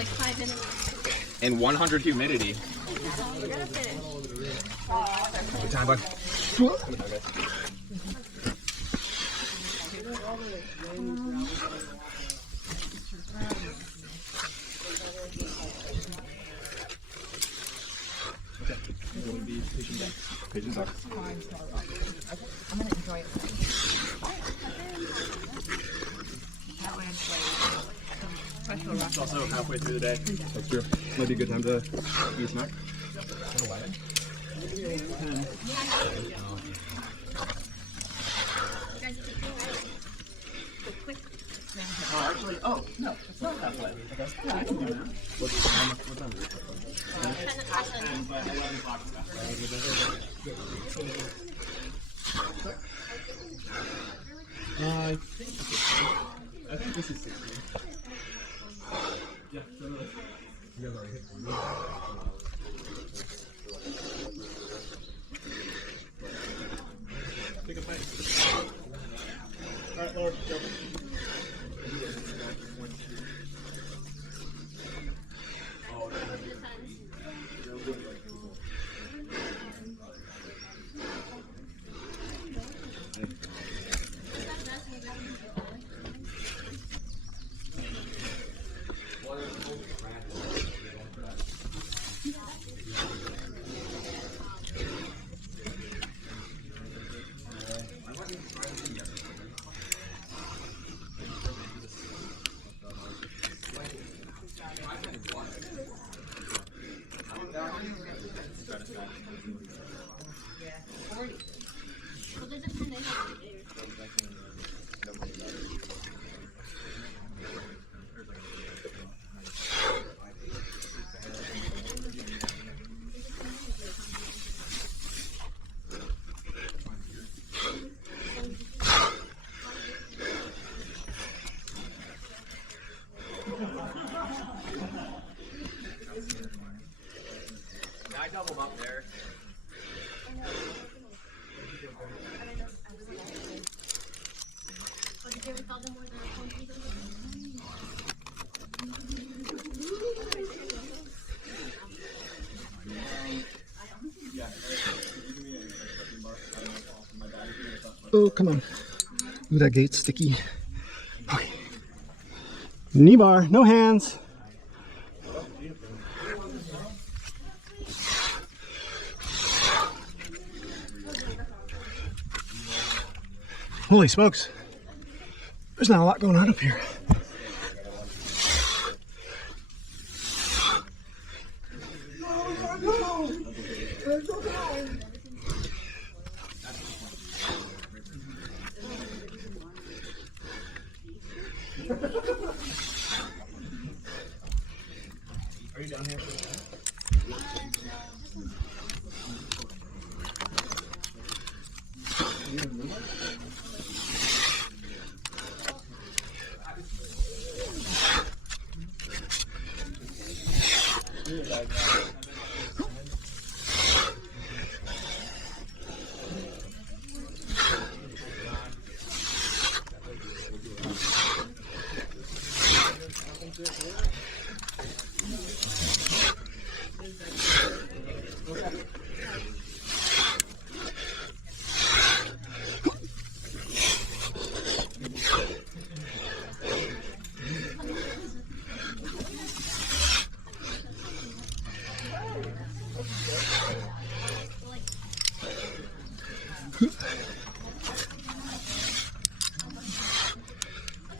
like 5 minutes. And 100 humidity. We're gonna finish. Good time, bud. Pigeons up. I'm gonna enjoy it. That way it's like It's also halfway through the day. That's true. Might be a good time to eat a snack. Oh, actually, oh, no, it's not halfway. Okay. Yeah, I can do that. What time is it? 11 o'clock. I think this is 16. Yeah, so you guys already hit one. Take a bite. Alright, Lord, go. I doubled up there. Oh, come on. Ooh, that gate's sticky. Okay. Knee bar, no hands. Holy smokes. There's not a lot going on up here. Are you down here?